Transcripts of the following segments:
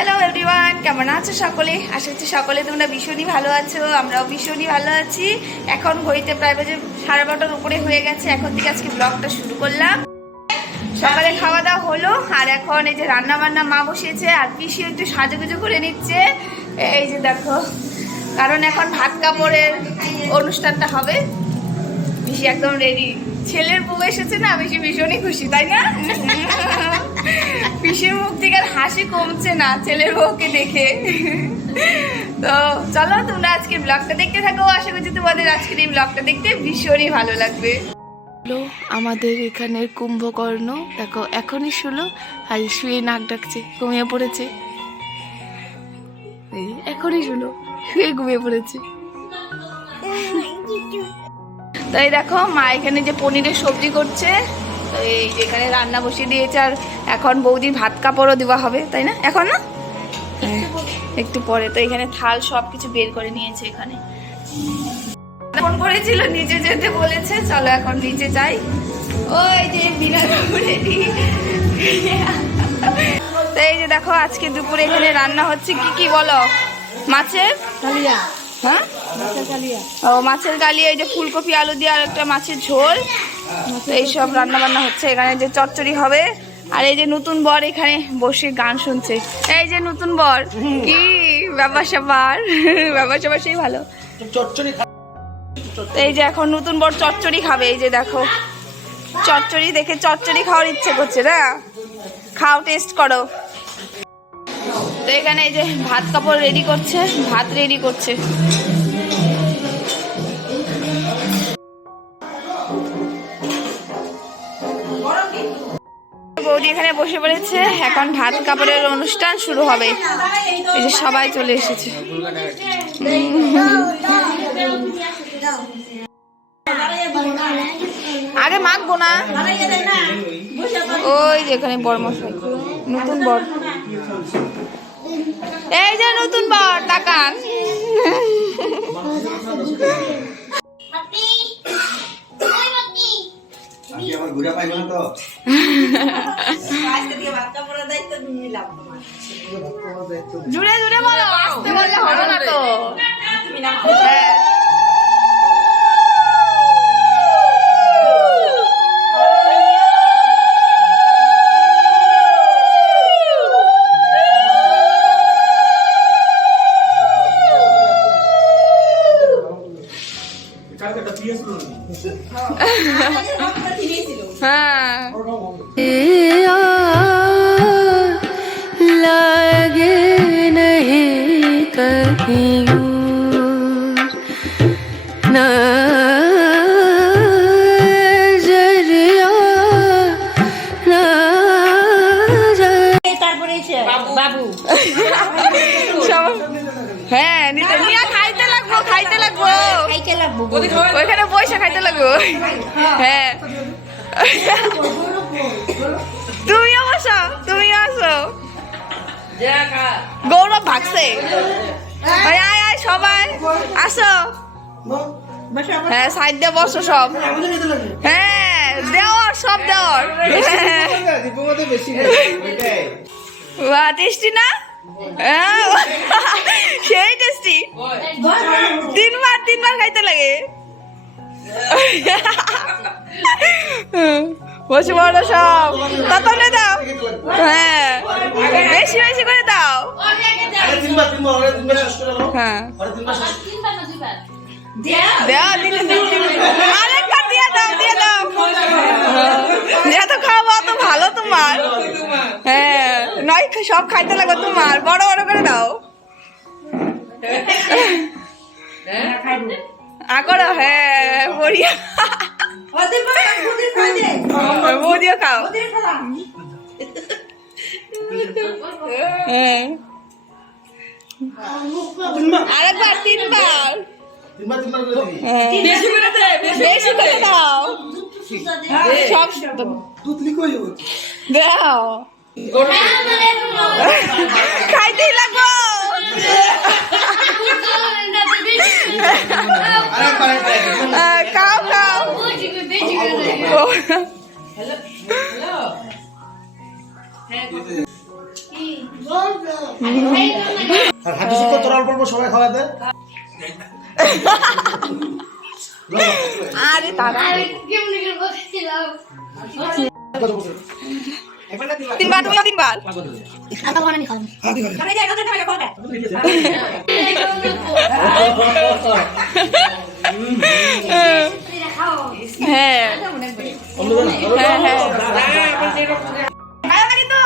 Hello everyone কেমন আছো সকলে? আশা করছি সকলে তোমরা ভীষণই ভালো আছো, আমরাও ভীষণই ভালো আছি। এখন ঘড়িতে প্রায় বাজে সাড়ে বারোটার উপরে হয়ে গেছে, এখন থেকে আজকে ব্লগটা শুরু করলাম। সকালে খাওয়া দাওয়া হলো, আর এখন এই যে রান্না বান্না মা বসিয়েছে, আর পিসি একটু সাজুগুজু করে নিচ্ছে। এই যে দেখো, কারণ এখন ভাত কাপড়ের অনুষ্ঠানটা হবে। পিসি একদম রেডি ছেলের বউ এসেছে না বেশি ভীষণই খুশি, তাই না পিসির মুখ থেকে আর হাসি কমছে না ছেলের বউকে দেখে। তো চলো তোমরা আজকে ব্লগটা দেখতে থাকো। আশা করছি তোমাদের আজকের এই ব্লগটা দেখতে ভীষণই ভালো লাগবে। আমাদের এখানের কুম্ভকর্ণ। দেখো এখনই শুলো। আর শুয়ে নাক ডাকছে ঘুমিয়ে পড়েছে। এই, এখনই শুলো। শুয়ে ঘুমিয়ে পড়েছে। তাই দেখো মা এখানে যে পনিরের সবজি করছে এই যে এখানে রান্না বসিয়ে দিয়েছে আর এখন বৌদির ভাত কাপড়ও দেওয়া হবে তাই না? এখন না? হ্যাঁ, একটু পরে। তো এখানে থাল সব কিছু বের করে নিয়েছে এখানে। ফোন করেছিল নিচে যেতে বলেছে চলো এখন নিচে যাই। ওই যে রেডি তো এই যে দেখো আজকে দুপুরে এখানে রান্না হচ্ছে। কি কি বলো? মাছের? কালিয়া। হ্যাঁ? মাছের কালিয়া। ও মাছের গালি এই যে ফুলকপি আলু দিয়ে আর একটা মাছের ঝোল। এইসব রান্না বান্না হচ্ছে। এখানে যে চচ্চড়ি হবে আর এই যে নতুন বর এখানে বসে গান শুনছে। এই যে নতুন বর কি ব্যাপার স্যাপার? ব্যাপার স্যাপার সেই ভালো। এই যে এখন নতুন বর চচ্চড়ি খাবে এই যে দেখো। চচ্চড়ি দেখে চচ্চড়ি খাওয়ার ইচ্ছে করছে না? খাও টেস্ট করো। তো এখানে এই যে ভাত কাপড় রেডি করছে ভাত রেডি করছে। বৌদি এখানে বসে পড়েছে। এখন ভাত কাপড়ের অনুষ্ঠান শুরু হবে। এই যে সবাই চলে এসেছে। আগে মাখবো না। ওই যে এখানে বড় মশাই নতুন বর। এই যে নতুন বর, তাকান। আমার ঘুরে পাইব না তো। জুড়ে জুড়ে বলো। আসতে বললে হবে না তো। বাবু। হ্যাঁ নিতে খাইতে লাগবো খাইতে লাগবো। খাইতে লাগবো ওইখানে বসে খাইতে লাগবো। হ্যাঁ। তুমিও বসো তুমিও আসো গৌরব ভাগছে। আয় আয় সবাই আসো। হ্যাঁ সাইড দিয়ে বসো সব। হ্যাঁ দেওয়ার সব দেওয়ার। বাহ টেস্টি না? হ্যাঁ, সেই টেস্টি। তিনবার তিনবার খাইতে লাগে। বসে বলো সব। তাতে দাও। হ্যাঁ বেশি বেশি করে দাও। হ্যাঁ। দেও। দিলে আরেকবার দিয়ে দাও দিয়ে দাও। যত খাব অত ভালো তোমার। হ্যাঁ নয় সব খাইতে লাগবে তোমার। বড় বড় করে দাও। আকড়ো হ্যাঁ বড়িয়া খাও। হ্যাঁ। আরেকবার তিনবার। হ্যাঁ। বেশি করে দাও। সব দাও। খাইতেই লাগবো। আহ, খাও খাও। ও, আর হাতে শুকো তোর অল্প অল্প সবাই খাওয়াতে আরে তারা তিনবার তুমিও তিনবার। হ্যাঁ। হ্যাঁ হ্যাঁ। তাড়াতাড়ি তো।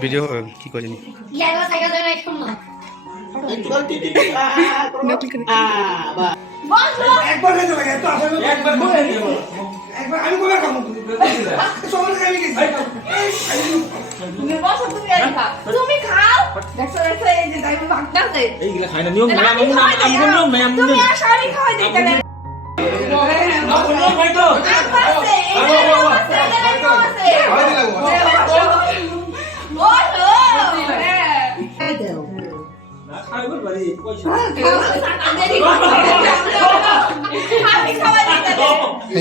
ভিডিও কি করিনি এইগুলা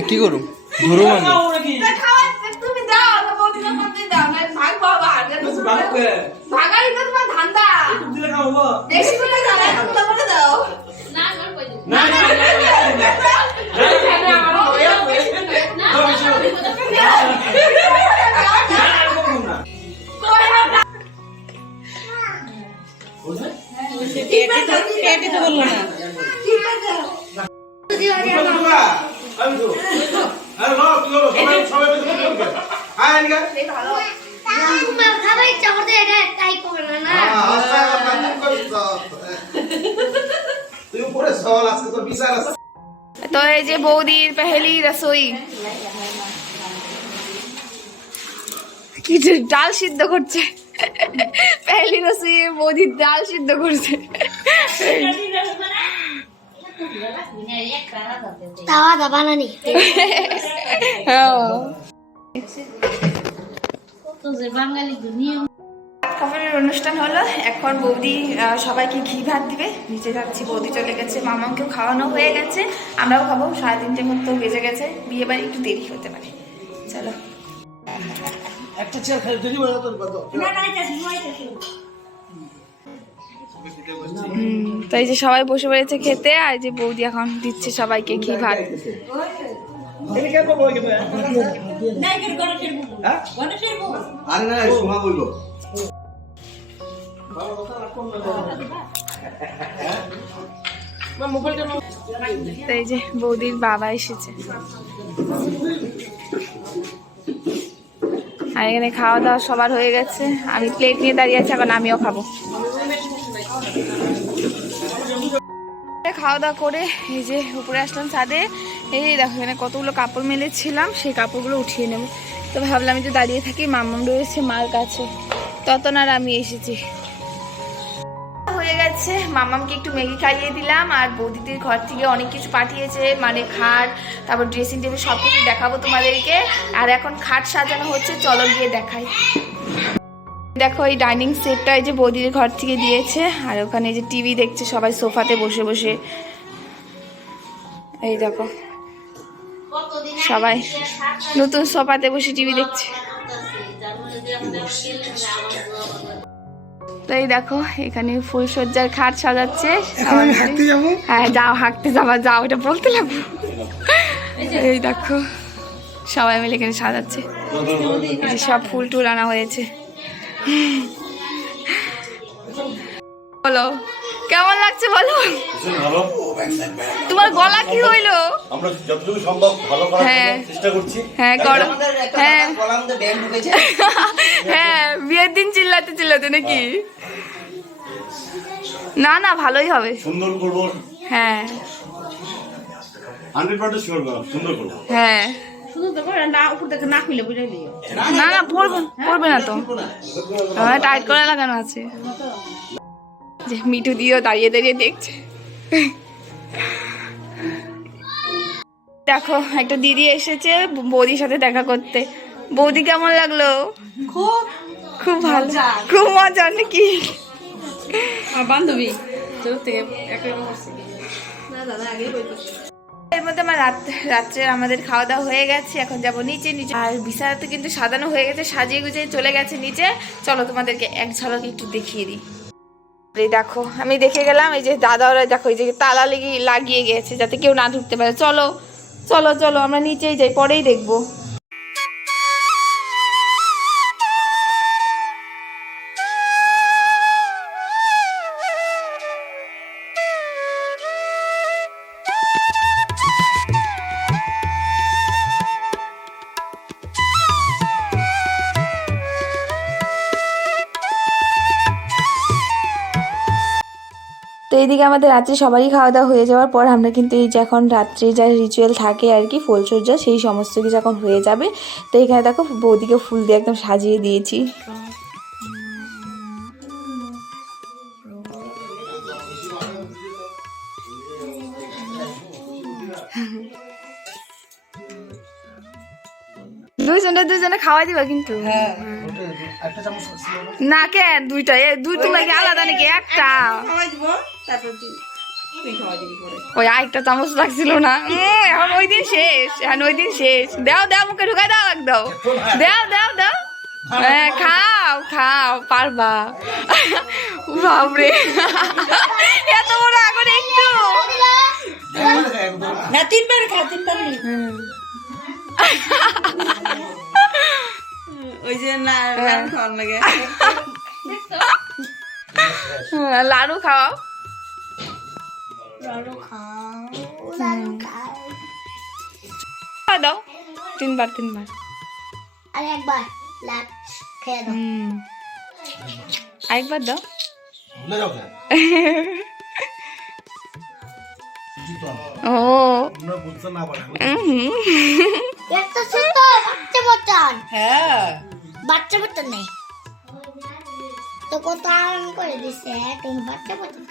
কি করুম ধরো মানে আজকে তোর বিচার আছে। তো এই যে বৌদির পেহেলি রসোই কি যে ডাল সিদ্ধ করছে। পেহেলি রসোই বৌদির ডাল সিদ্ধ করছে। তাওয়া দা বানানি খাবারের অনুষ্ঠান হলো এখন বৌদি আহ, সবাইকে ঘি ভাত দিবে। নিচে যাচ্ছি বৌদি চলে গেছে মামাকেও খাওয়ানো হয়ে গেছে। আমরাও খাব সাড়ে তিনটে মতো বেজে গেছে বিয়ে বাড়ি একটু দেরি হতে পারে। চলো। একটা চেয়ার খালি দেরি হয়ে তোর কত? না না এটা তো এই যে সবাই বসে পড়েছে খেতে আর যে বৌদি এখন দিচ্ছে সবাইকে ঘি ভাত। আরে না শোনা বলব তো এই যে বৌদির বাবা এসেছে। আর এখানে খাওয়া দাওয়া সবার হয়ে গেছে। আমি প্লেট নিয়ে দাঁড়িয়ে আছি, এখন আমিও খাব। খাওয়া দাওয়া করে এই যে উপরে আসলাম ছাদে। এই দেখো, এখানে কতগুলো কাপড় মেলেছিলাম, সেই কাপড়গুলো উঠিয়ে নেব। তো ভাবলাম যে দাঁড়িয়ে থাকি মামাম রয়েছে, মার কাছে। ততন আর আমি এসেছি। গেছে মামামকে একটু ম্যাগি খাইয়ে দিলাম আর বৌদিদের ঘর থেকে অনেক কিছু পাঠিয়েছে মানে খাট, তারপর ড্রেসিং টেবিল সব কিছু দেখাবো তোমাদেরকে। আর এখন খাট সাজানো হচ্ছে, চলো গিয়ে দেখাই। দেখো এই ডাইনিং সেটটা এই যে বৌদির ঘর থেকে দিয়েছে, আর ওখানে যে টিভি দেখছে সবাই সোফাতে বসে বসে। এই দেখো। সবাই নতুন সোফাতে বসে টিভি দেখছে। তো এই দেখো এখানে ফুলসজ্জার খাট সাজাচ্ছে। আমি হাঁটতে যাব? হ্যাঁ যাও হাঁটতে যাবা যাও এটা বলতে লাগবো। এই দেখো সবাই মিলে এখানে সাজাচ্ছে। যে সব ফুল টুল আনা হয়েছে। বলো কেমন লাগছে বলো? তোমার গলা কি হইল? আমরা যতটুকু সম্ভব ভালো করার হ্যাঁ। চেষ্টা করছি। হ্যাঁ করো হ্যাঁ। হ্যাঁ বিয়ের দিন চিল্লাতে চিল্লাতে নাকি? না না ভালোই হবে। সুন্দর করব। হ্যাঁ। হ্যাঁ। না না পড়বে পড়বে না তো। টাইট করে লাগানো আছে। যে মিঠু দিয়েও দাঁড়িয়ে দাঁড়িয়ে দেখছে। দেখো একটা দিদি এসেছে বৌদির সাথে দেখা করতে। বৌদি কেমন লাগল? খুব খুব ভালো। খুব মজা নাকি? বান্ধবী থেকে এর মধ্যে আমার রাত রাত্রে আমাদের খাওয়া দাওয়া হয়ে গেছে এখন যাব নিচে নিচে। আর বিছানাতে কিন্তু সাজানো হয়ে গেছে সাজিয়ে গুজিয়ে চলে গেছে নিচে। চলো তোমাদেরকে এক ঝলক একটু দেখিয়ে দিই। এই দেখো আমি দেখে গেলাম এই যে দাদা ওরা দেখো এই যে তালা লেগে লাগিয়ে গেছে যাতে কেউ না ঢুকতে পারে। চলো চলো চলো আমরা নিচেই যাই পরেই দেখব। তো এইদিকে আমাদের রাত্রে সবারই খাওয়া দাওয়া হয়ে যাওয়ার পর আমরা কিন্তু এই যে এখন রাত্রে যা রিচুয়াল থাকে আর কি ফুলসজ্জা সেই সমস্ত কিছু এখন হয়ে যাবে। তো এখানে দেখো বৌদিকে ফুল দিয়ে একদম সাজিয়ে দিয়েছি। দুইজনে দুইজনে খাওয়াই দিবা কিন্তু। না? না কেন দুইটা দুই তো লাগে আলাদা নাকি একটা? ওই আরেকটা চামচ লাগছিল না। এখন ওই দিন শেষ এখন ওই দিন শেষ। দাও দাও মুখে ঢুকাই দাও এক দাও দাও দাও। দাও হ্যাঁ খাও খাও পারবা। বাপরে। এত বড় আগুন একটু। না তিনবার খা তিনবার ওই যে না লাগে। হ্যাঁ, লাড়ু খাওয়াও। দাও তিনবার তিনবার। আর একবার খেয়ে দাও। আরেকবার দাও? ও। বাচ্চা বটন হ্যাঁ। বাচ্চা নেই। তো কত আরাম করে দিছে তুমি বাচ্চা বটন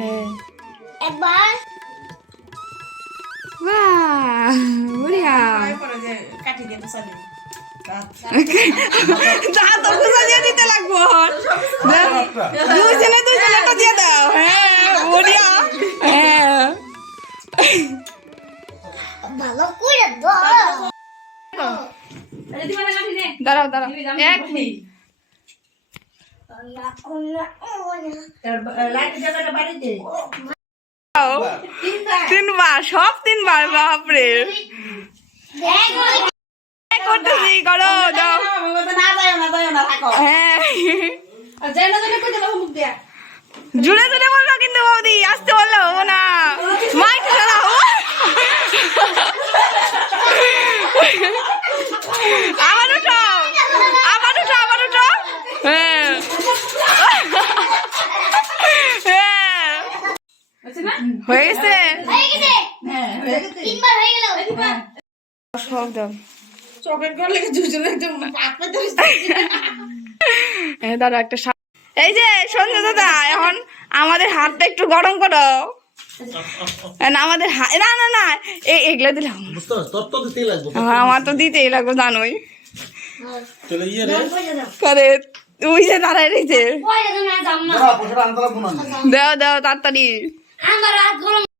হ্যাঁ একবার। বাহ কাটি দিয়ে তা দিতে লাগবো দুইজনে দুইজনে একটা। দিয়ে দাও। হ্যাঁ হ্যাঁ। ভালো করে দাও দাঁড়াও দাঁড়াও। এক মিনিট। দাও। তিনবার, সব তিনবার, বাপরে। করতেছি, করো হ্যাঁ। জুড়ে জুড়ে বলল কিন্তু বৌদি, আসতে বলল না। মাইক আবার হয়ে গেছে হয়ে গেছে তিনবার হয়ে গেল। সব দাও। চকেট করলে দুজনে একদম এই একটা এই যে সঞ্জয় দাদা এখন আমাদের হাতটা একটু গরম করো। না আমাদের না না না এই এগুলো দিলাম লাগবে। আমার তো দিতেই লাগবে জানোই। করে তুই যে দাঁড়ায় রয়েছে। পয়সা দাও না দাম না। দাঁড়া, পয়সাটা আনতে লাগবো না। দাও দাও তাড়াতাড়ি। আমার হাত গরম